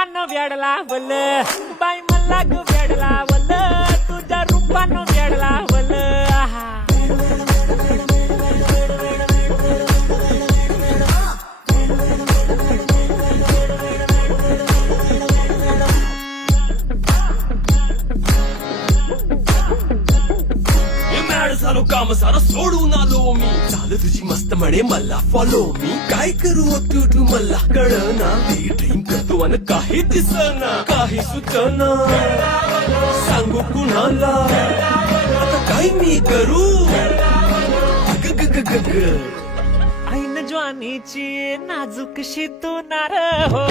रूपानं वेड लावल बाई मला ग वेड लावल तुझ्या रूपानं वेड लावल आहा झालो काम सारा सोडून आलो मी चाल तुझी मस्त म्हणे मला फॉलो मी काय करू टू मला कळना ती ड्रीम करतो आणि काही दिसना काही सुचना सांगू कुणाला आता काय मी करू ऐन ज्वानीची नाजूकशी तू नार हो